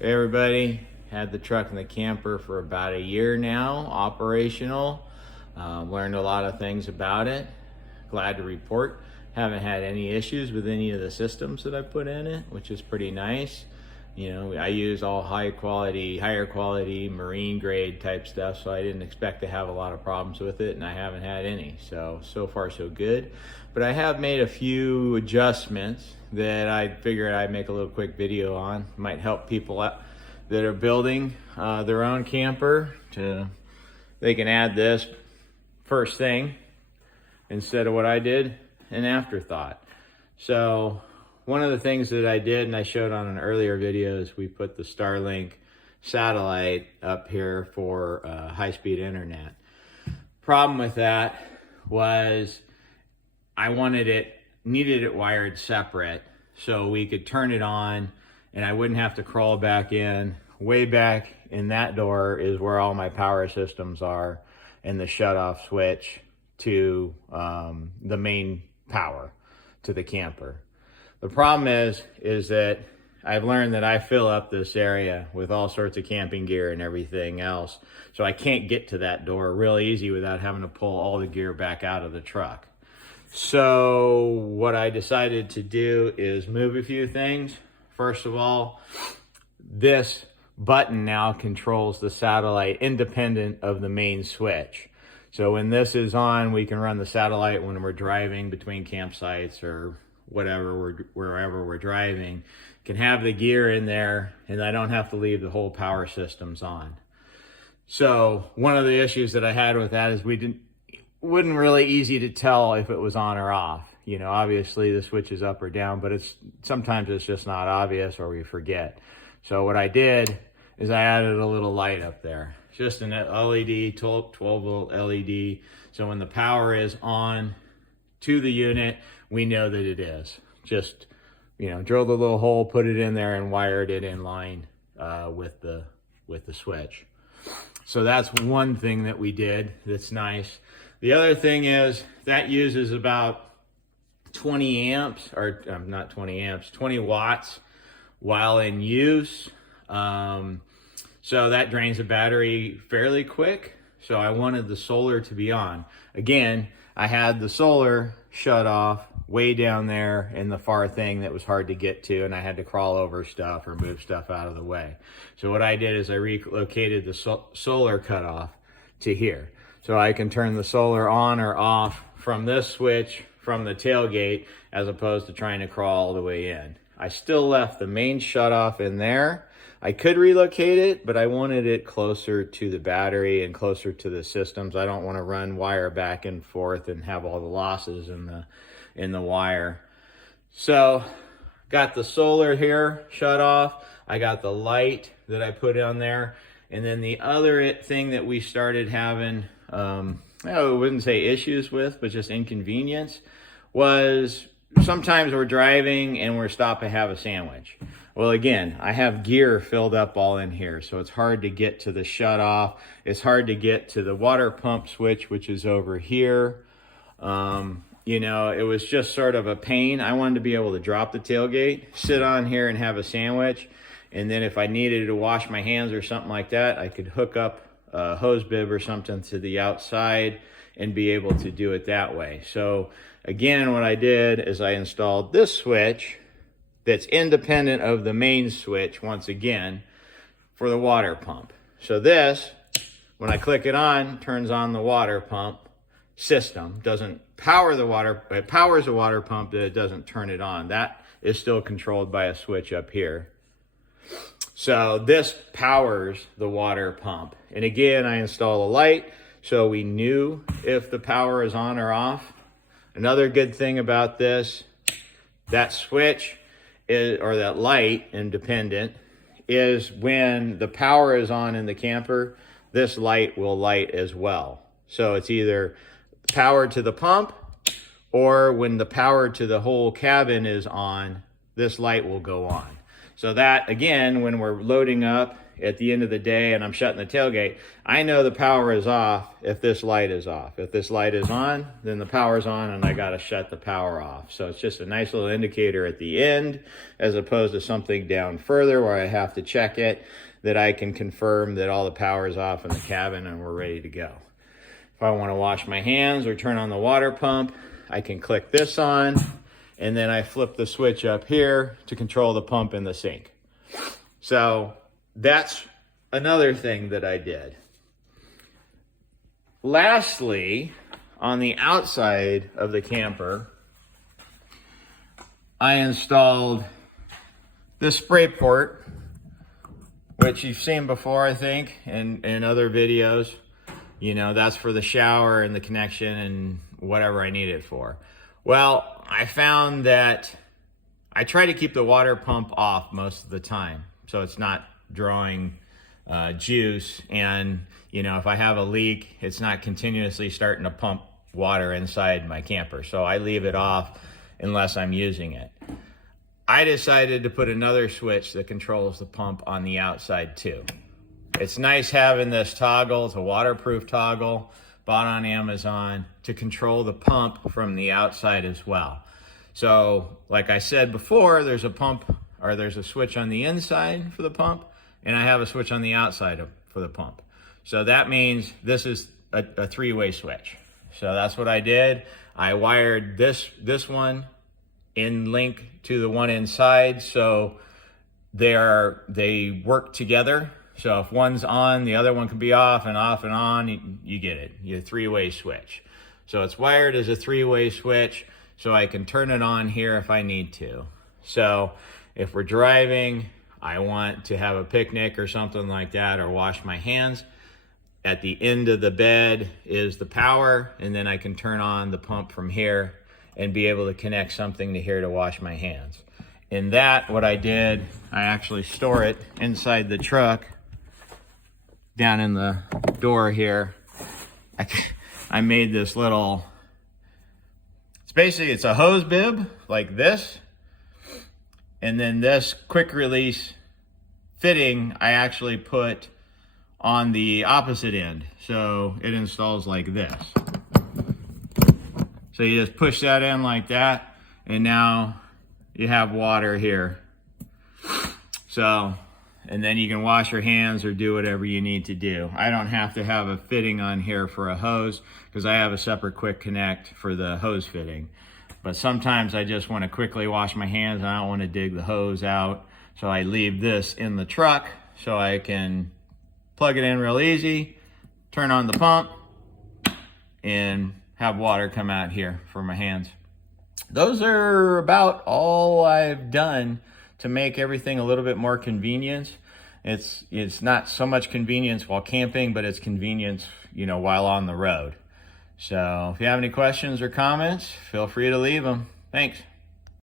Hey everybody, had the truck and the camper for about a year now, operational. Learned a lot of things about it. Glad to report, haven't had any issues with any of the systems that I put in it, which is pretty nice. You know, I use all higher quality, marine grade type stuff, so I didn't expect to have a lot of problems with it, and I haven't had any. So far so good. But I have made a few adjustments that I figured I'd make a little quick video on. Might help people out that are building their own camper. They can add this first thing instead of what I did, an afterthought. So one of the things that I did, and I showed on an earlier video, is we put the Starlink satellite up here for high-speed internet. Problem with that was I needed it wired separate so we could turn it on and I wouldn't have to crawl back in. Way back in that door is where all my power systems are and the shut-off switch to the main power to the camper. The problem is that I've learned that I fill up this area with all sorts of camping gear and everything else, so I can't get to that door real easy without having to pull all the gear back out of the truck. So what I decided to do is move a few things. First of all, this button now controls the satellite independent of the main switch. So when this is on, we can run the satellite when we're driving between campsites or wherever we're driving, can have the gear in there, and I don't have to leave the whole power systems on. So one of the issues that I had with that is wouldn't really easy to tell if it was on or off. You know, obviously the switch is up or down, but sometimes it's just not obvious or we forget. So what I did is I added a little light up there, just an LED, 12 volt LED. So when the power is on to the unit, we know that it is. Just, you know, drill the little hole, put it in there, and wired it in line with the switch. So that's one thing that we did that's nice. The other thing is that uses about 20 amps, or not 20 amps, 20 watts while in use. So that drains the battery fairly quick. So I wanted the solar to be on. Again, I had the solar shut off way down there in the far thing that was hard to get to, and I had to crawl over stuff or move stuff out of the way. So what I did is I relocated the solar cutoff to here. So I can turn the solar on or off from this switch from the tailgate as opposed to trying to crawl all the way in. I still left the main shutoff in there. I could relocate it, but I wanted it closer to the battery and closer to the systems. I don't want to run wire back and forth and have all the losses in the wire. So got the solar here shut off. I got the light that I put on there. And then the other thing that we started having, I wouldn't say issues with, but just inconvenience, was sometimes we're driving and we're stopped to have a sandwich. Well, again, I have gear filled up all in here, so it's hard to get to the shut off. It's hard to get to the water pump switch, which is over here. You know, it was just sort of a pain. I wanted to be able to drop the tailgate, sit on here and have a sandwich. And then if I needed to wash my hands or something like that, I could hook up a hose bib or something to the outside and be able to do it that way. So again, what I did is I installed this switch that's independent of the main switch once again for the water pump. So this, when I click it on, turns on the water pump system. Doesn't power the water, it powers the water pump, but it doesn't turn it on. That is still controlled by a switch up here. So this powers the water pump. And again, I install a light so we knew if the power is on or off. Another good thing about this, that switch or that light independent is when the power is on in the camper, this light will light as well. So it's either power to the pump, or when the power to the whole cabin is on, this light will go on. So that, again, when we're loading up at the end of the day and I'm shutting the tailgate, I know the power is off if this light is off. If this light is on, then the power's on and I gotta shut the power off. So it's just a nice little indicator at the end, as opposed to something down further where I have to check it, that I can confirm that all the power is off in the cabin and we're ready to go. If I wanna wash my hands or turn on the water pump, I can click this on, and then I flip the switch up here to control the pump in the sink. So that's another thing that I did. Lastly, on the outside of the camper, I installed this spray port, which you've seen before, I think, in other videos. You know, that's for the shower and the connection and whatever I need it for. Well, I found that I try to keep the water pump off most of the time, so it's not drawing juice, and you know, if I have a leak, it's not continuously starting to pump water inside my camper, so I leave it off unless I'm using it. I decided to put another switch that controls the pump on the outside too. It's nice having this toggle. It's a waterproof toggle, bought on Amazon, to control the pump from the outside as well. So like I said before, there's a pump, or there's a switch on the inside for the pump, and I have a switch on the outside for the pump. So that means this is a three-way switch. So that's what I did. I wired this one in link to the one inside, so they work together. So if one's on, the other one can be off and on, you get it. You three-way switch. So it's wired as a three-way switch, so I can turn it on here if I need to. So if we're driving, I want to have a picnic or something like that, or wash my hands, at the end of the bed is the power, and then I can turn on the pump from here and be able to connect something to here to wash my hands. In that, what I did, I actually store it inside the truck, down in the door here. I made this little, it's a hose bib like this, and then this quick release fitting I actually put on the opposite end, so it installs like this. So you just push that in like that, and now you have water here. So, and then you can wash your hands or do whatever you need to do. I don't have to have a fitting on here for a hose, because I have a separate quick connect for the hose fitting. But sometimes I just want to quickly wash my hands and I don't want to dig the hose out. So I leave this in the truck so I can plug it in real easy, turn on the pump, and have water come out here for my hands. Those are about all I've done to make everything a little bit more convenient. It's not so much convenience while camping, but it's convenience, you know, while on the road. So if you have any questions or comments, feel free to leave them. Thanks.